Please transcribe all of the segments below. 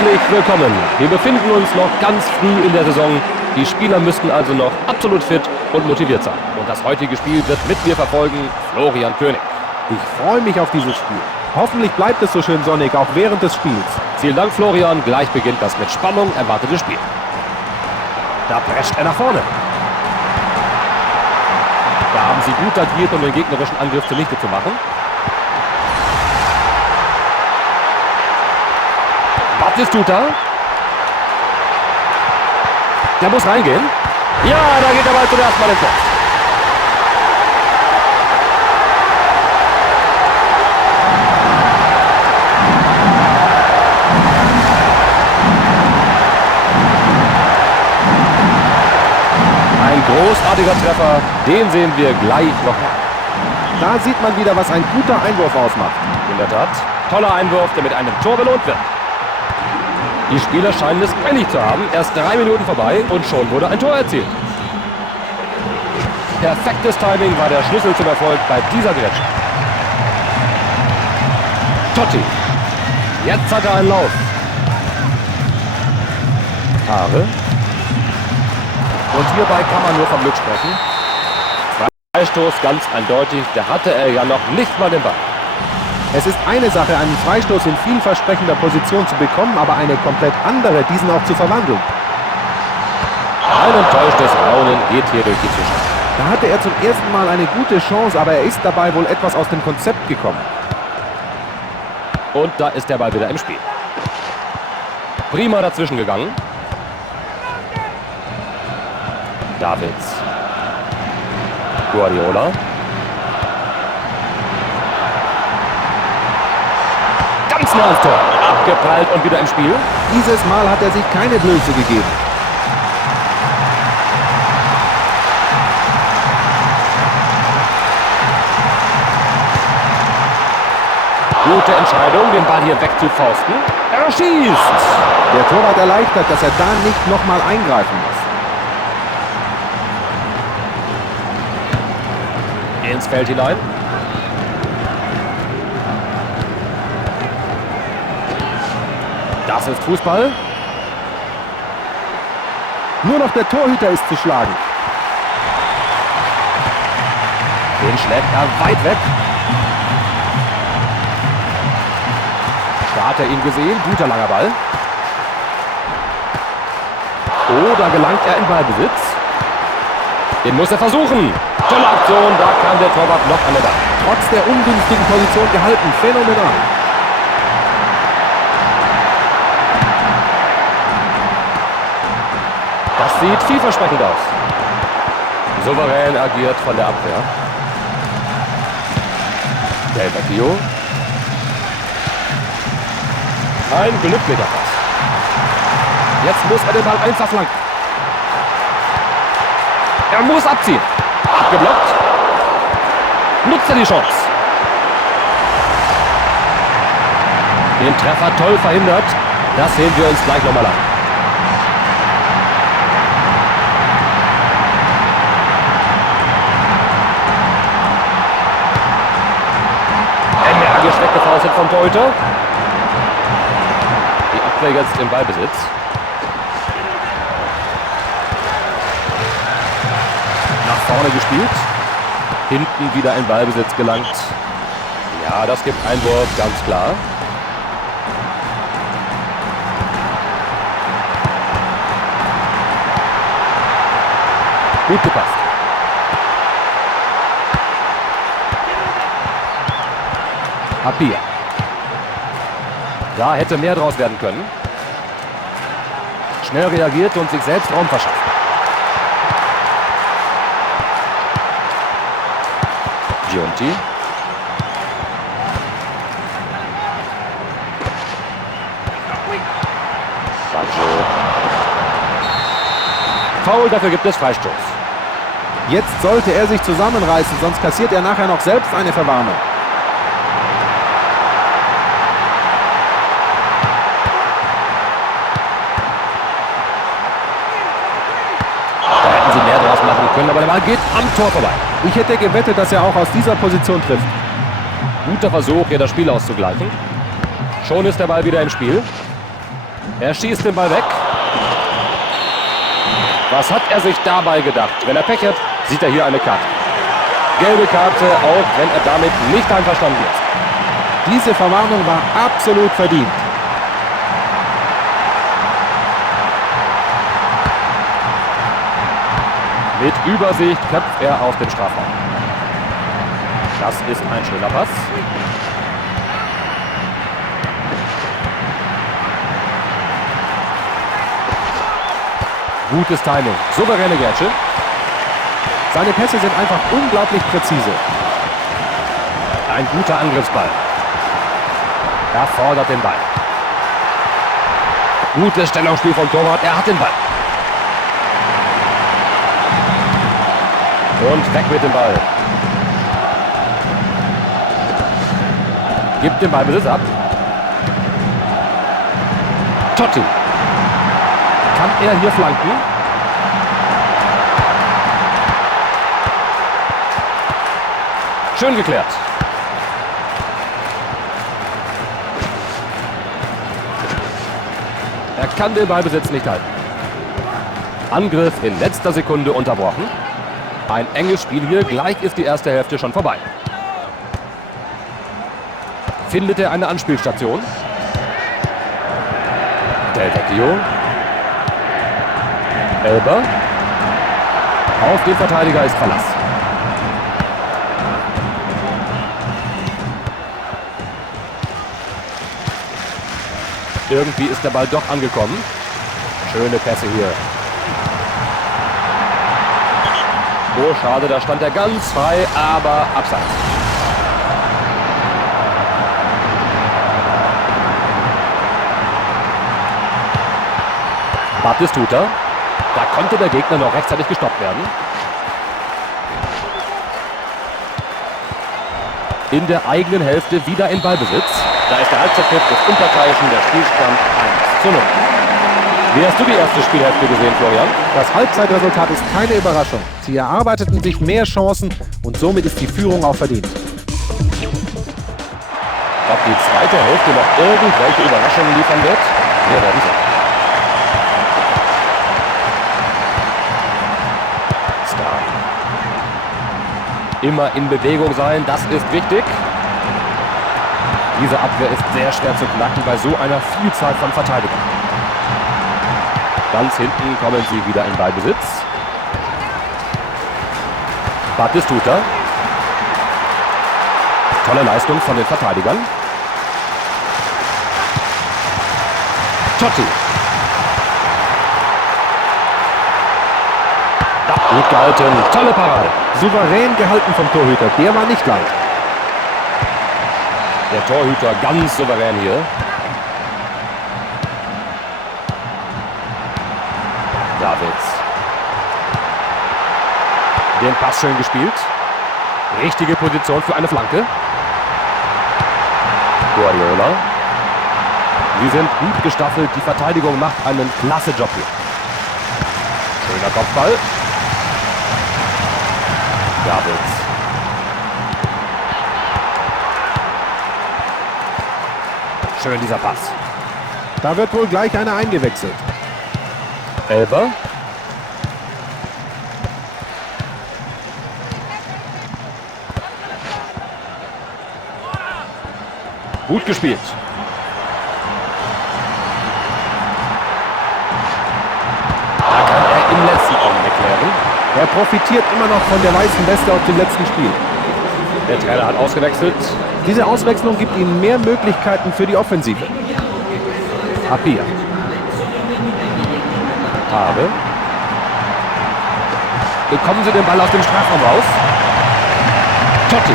Herzlich willkommen. Wir befinden uns noch ganz früh in der Saison. Die Spieler müssten also noch absolut fit und motiviert sein. Und das heutige Spiel wird mit mir verfolgen Florian König. Ich freue mich auf dieses Spiel. Hoffentlich bleibt es so schön sonnig, auch während des Spiels. Vielen Dank, Florian. Gleich beginnt das mit Spannung erwartete Spiel. Da prescht er nach vorne. Da haben sie gut agiert, um den gegnerischen Angriff zunichte zu machen. Batistuta. Der muss reingehen. Ja, da geht der Ball zuerst mal ins Tor. Ein großartiger Treffer, den sehen wir gleich noch mal. Da sieht man wieder, was ein guter Einwurf ausmacht. In der Tat, toller Einwurf, der mit einem Tor belohnt wird. Die Spieler scheinen es eilig zu haben. Erst 3 Minuten vorbei und schon wurde ein Tor erzielt. Perfektes Timing war der Schlüssel zum Erfolg bei dieser Grätsche. Totti. Jetzt hat er einen Lauf. Haare. Und hierbei kann man nur vom Glück sprechen. Freistoß ganz eindeutig. Da hatte er ja noch nicht mal den Ball. Es ist eine Sache, einen Freistoß in vielversprechender Position zu bekommen, aber eine komplett andere, diesen auch zu verwandeln. Ein enttäuschtes Raunen geht hier durch die Zuschauer. Da hatte er zum ersten Mal eine gute Chance, aber er ist dabei wohl etwas aus dem Konzept gekommen. Und da ist der Ball wieder im Spiel. Prima dazwischen gegangen. Davids. Guardiola. Ganz nah ans Tor. Abgeprallt und wieder im Spiel. Dieses Mal hat er sich keine Blöße gegeben. Gute Entscheidung, den Ball hier wegzufausten. Er schießt. Der Torwart erleichtert, dass er da nicht nochmal eingreifen muss. Ins Feld hinein. Das ist Fußball. Nur noch der Torhüter ist zu schlagen. Den schlägt er weit weg. Da hat er ihn gesehen. Guter langer Ball. Oh, da gelangt er in Ballbesitz. Den muss er versuchen. Tolle Aktion, da kam der Torwart noch an den Ball. Trotz der ungünstigen Position gehalten. Phänomenal. Das sieht vielversprechend aus. Souverän agiert von der Abwehr. Del Vecchio. Ein glücklicher Pass. Jetzt muss er den Ball einfach flanken. Er muss abziehen. Abgeblockt. Nutzt er die Chance. Den Treffer toll verhindert. Das sehen wir uns gleich nochmal an. Energisch weggefaustet vom Torhüter. Die Abwehr jetzt im Ballbesitz. Nach vorne gespielt. Hinten wieder in Ballbesitz gelangt. Ja, das gibt Einwurf, ganz klar. Gut gepasst. Appiah. Da hätte mehr draus werden können. Schnell reagiert und sich selbst Raum verschafft. Giunti. Baggio. Foul, dafür gibt es Freistoß. Jetzt sollte er sich zusammenreißen, sonst kassiert er nachher noch selbst eine Verwarnung. Da hätten sie mehr draus machen können, aber der Ball geht am Tor vorbei. Ich hätte gewettet, dass er auch aus dieser Position trifft. Guter Versuch, hier das Spiel auszugleichen. Schon ist der Ball wieder im Spiel. Er schießt den Ball weg. Was hat er sich dabei gedacht? Wenn er Pech hat, sieht er hier eine Karte. Gelbe Karte, auch wenn er damit nicht einverstanden ist. Diese Verwarnung war absolut verdient. Mit Übersicht köpft er auf den Strafraum. Das ist ein schöner Pass. Gutes Timing. Souveräne Grätsche. Seine Pässe sind einfach unglaublich präzise. Ein guter Angriffsball. Er fordert den Ball. Gutes Stellungsspiel vom Torwart. Er hat den Ball. Und weg mit dem Ball. Gibt den Ballbesitz ab. Totti. Kann er hier flanken? Schön geklärt. Er kann den Ballbesitz nicht halten. Angriff in letzter Sekunde unterbrochen. Ein enges Spiel hier. Gleich ist die erste Hälfte schon vorbei. Findet er eine Anspielstation? Del Vecchio. Elber. Auf den Verteidiger ist Verlass. Irgendwie ist der Ball doch angekommen. Schöne Pässe hier. Oh, schade, da stand er ganz frei, aber abseits. Battistuta. Da konnte der Gegner noch rechtzeitig gestoppt werden. In der eigenen Hälfte wieder in Ballbesitz. Da ist der Halbzeitpfiff des Unparteiischen, der Spielstand 1:0. Wie hast du die erste Spielhälfte gesehen, Florian? Das Halbzeitresultat ist keine Überraschung. Sie erarbeiteten sich mehr Chancen und somit ist die Führung auch verdient. Ob die zweite Hälfte noch irgendwelche Überraschungen liefern wird? Wir werden sehen. Star. Immer in Bewegung sein, das ist wichtig. Diese Abwehr ist sehr schwer zu knacken bei so einer Vielzahl von Verteidigern. Ganz hinten kommen sie wieder in Ballbesitz. Battistuta. Tolle Leistung von den Verteidigern. Totti. Gut gehalten. Tolle Parade. Souverän gehalten vom Torhüter. Der war nicht leicht. Der Torhüter ganz souverän hier. Davids. Den Pass schön gespielt. Richtige Position für eine Flanke. Guardiola. Sie sind gut gestaffelt. Die Verteidigung macht einen klasse Job hier. Schöner Kopfball. Davids. Schön dieser Pass. Da wird wohl gleich einer eingewechselt. Elber. Gut gespielt. Da kann er im letzten Augenblick klären. Er profitiert immer noch von der weißen Weste aus dem letzten Spiel. Der Trainer hat ausgewechselt. Diese Auswechslung gibt ihnen mehr Möglichkeiten für die Offensive. Appiah. Habe. Bekommen sie den Ball aus dem Strafraum raus. Totti.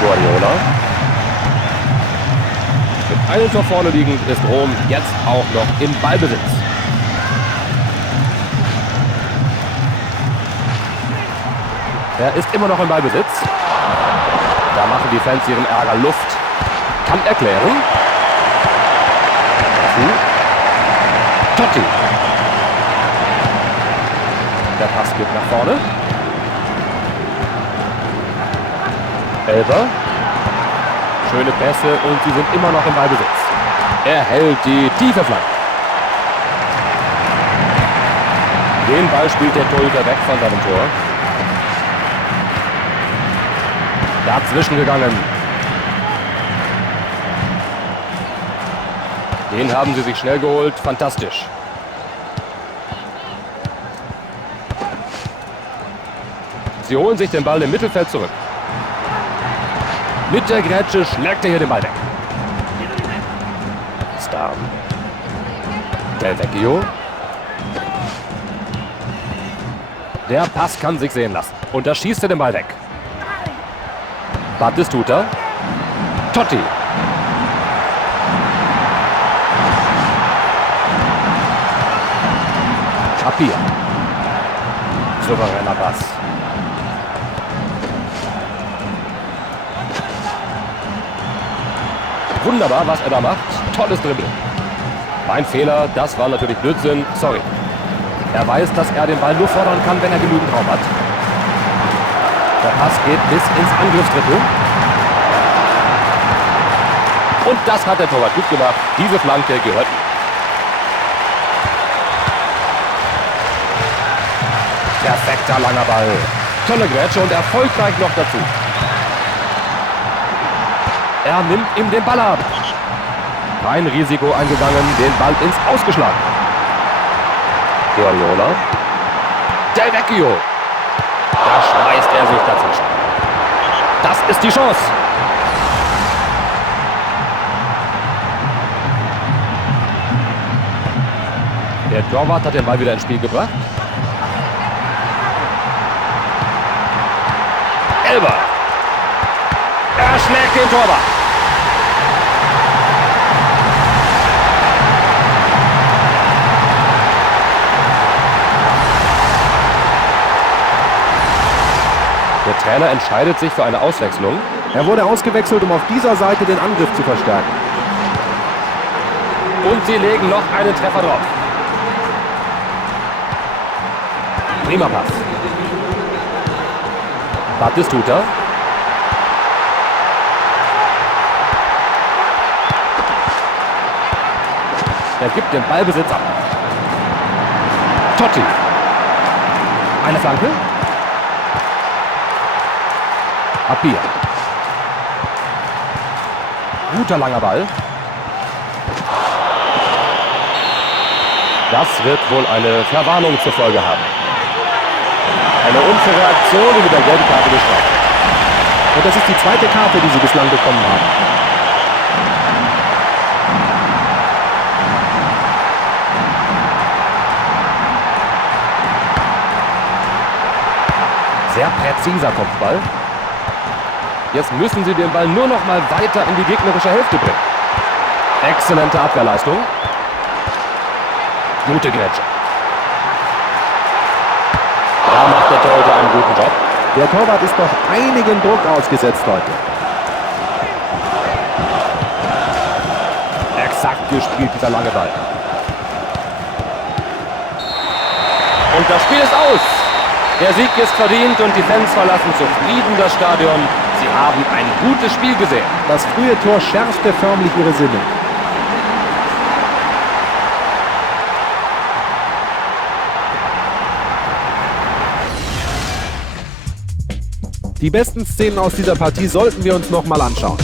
Guardiola. Mit einem Tor vorne liegend ist Rom jetzt auch noch im Ballbesitz. Er ist immer noch im Ballbesitz. Da machen die Fans ihren Ärger Luft. Kann erklären. Totti. Der Pass geht nach vorne. Elber. Schöne Pässe und sie sind immer noch im Ballbesitz. Er hält die tiefe Flanke. Den Ball spielt der Torhüter weg von seinem Tor. Dazwischen gegangen. Den haben sie sich schnell geholt. Fantastisch. Sie holen sich den Ball im Mittelfeld zurück. Mit der Grätsche schlägt er hier den Ball weg. Star. Del Vecchio. Der Pass kann sich sehen lassen. Und da schießt er den Ball weg. Battistuta. Totti. Appiah. Souveräner Pass. Wunderbar, was er da macht. Tolles Dribbling. Mein Fehler, das war natürlich Blödsinn. Sorry. Er weiß, dass er den Ball nur fordern kann, wenn er genügend Raum hat. Der Pass geht bis ins Angriffsdrittel. Und das hat der Torwart gut gemacht. Diese Flanke gehört ihm. Perfekter langer Ball. Tolle Grätsche und erfolgreich noch dazu. Er nimmt ihm den Ball ab. Kein Risiko eingegangen, den Ball ins Ausgeschlagen. Guardiola. Del Vecchio. Da schmeißt er sich dazwischen. Das ist die Chance. Der Torwart hat den Ball wieder ins Spiel gebracht. Elber. Er schlägt den Torwart. Der Trainer entscheidet sich für eine Auswechslung. Er wurde ausgewechselt, um auf dieser Seite den Angriff zu verstärken. Und sie legen noch einen Treffer drauf. Prima Pass. Battistuta. Er gibt den Ballbesitz ab. Totti. Eine Flanke. Appiah. Guter langer Ball. Das wird wohl eine Verwarnung zur Folge haben. Eine unfaire Aktion, die mit der gelben Karte bestraft wird. Und das ist die zweite Karte, die sie bislang bekommen haben. Sehr präziser Kopfball. Jetzt müssen sie den Ball nur noch mal weiter in die gegnerische Hälfte bringen. Exzellente Abwehrleistung. Gute Grätsche. Da macht der Torhüter einen guten Job. Der Torwart ist doch einigen Druck ausgesetzt heute. Exakt gespielt, dieser lange Ball. Und das Spiel ist aus. Der Sieg ist verdient und die Fans verlassen zufrieden das Stadion. Sie haben ein gutes Spiel gesehen. Das frühe Tor schärfte förmlich ihre Sinne. Die besten Szenen aus dieser Partie sollten wir uns noch mal anschauen.